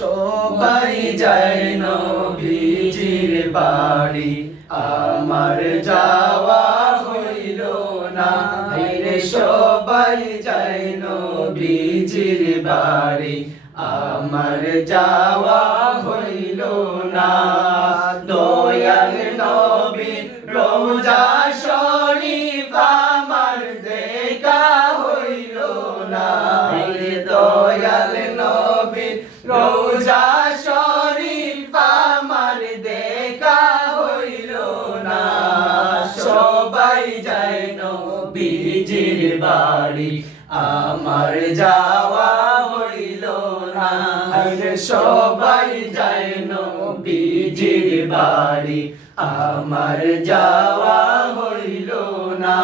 সবাই যায় নবীজির বাড়ি। আমার যাওয়া হইল না। রে সবাই যায় নবীজির বাড়ি। আমার যাওয়া হইল না। বাড়ি, আমার যাওয়া হইল না। সবাই যায় নবীজির বাড়ি, আমার যাওয়া হইল না।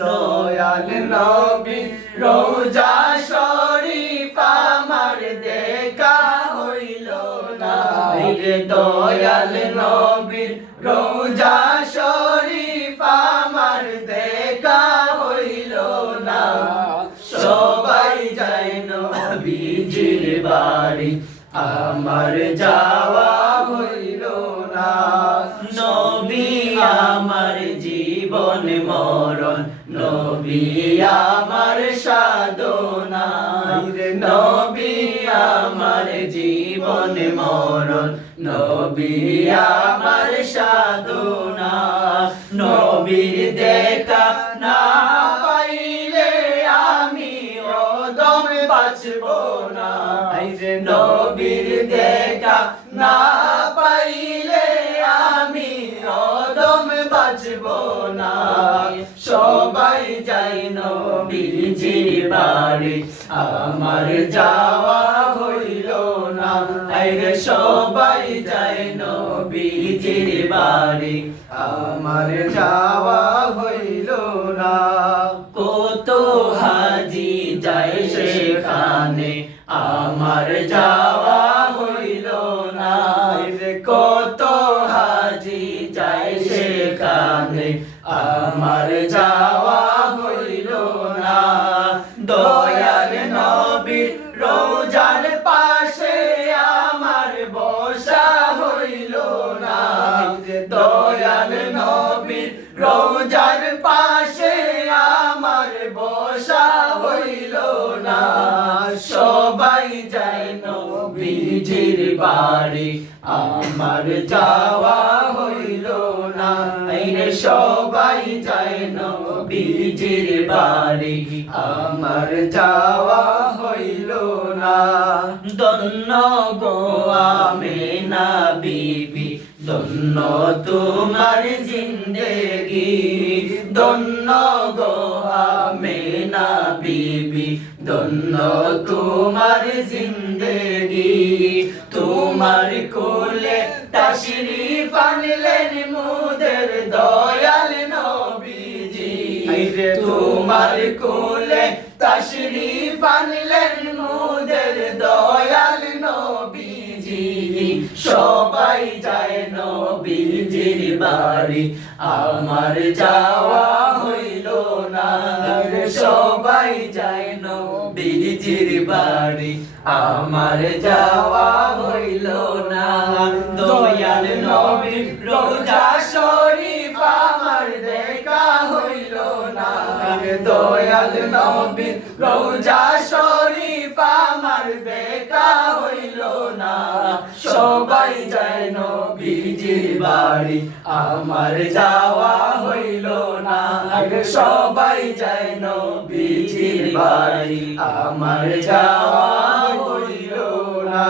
দয়াল নবী, রোজা শরীফ আমার দেখা হইল না। দয়াল নবীর রোজা বাড়ি আমার যাওয়া হইল না। নবী আমার জীবন মরণ। নবী আমার সাধনা। নবী আমার জীবন মরণ। নবী আমার সাধনা। নবীর দেখা না পাইলে আমি অদম বাঁচব না। রে নবীর দেখা না পাইলে আমি অদম বাঁচব না। সবাই যাই নবীজির বাড়ি। আমার যাওয়া হইল না। রে সবাই যাই নবীজির বাড়ি। আমার যাওয়া হইল না। না, সবাই যায় নবীজির বাড়ি। আমার যাওয়া হইল না সবাই যায় নবীজির বাড়ি। আমার যাওয়া হইল না। দন্ন গো আমেনা বিবি, দন্ন তোমার জিন্দেগি। দন্ন গো আমেনা বিবি দন্ন তোমার জিন্দেগি। তোমার কোলে তশরিফ আনলেন মুদের দয়াল নবীজি। তোমার কোলে তশরিফ আনলেন মুদের দয়াল নবীজি। সবাই যায় নবীজির বাড়ি। আমার যাওয়া হইল না। সবাই যায় নবীজির বাড়ি, আমার যাওয়া হইল না। দয়াল নবী, রোজা শরীফ আমার দেখা হইল না। দয়াল নবী, রোজা শরীফ আমার বেটা হইল না। সবাই যায় নবীজির বাড়ি, আমার যাওয়া হইল না। সবাই যায় নবীজির বাড়ি, আমার যাওয়া হইল না।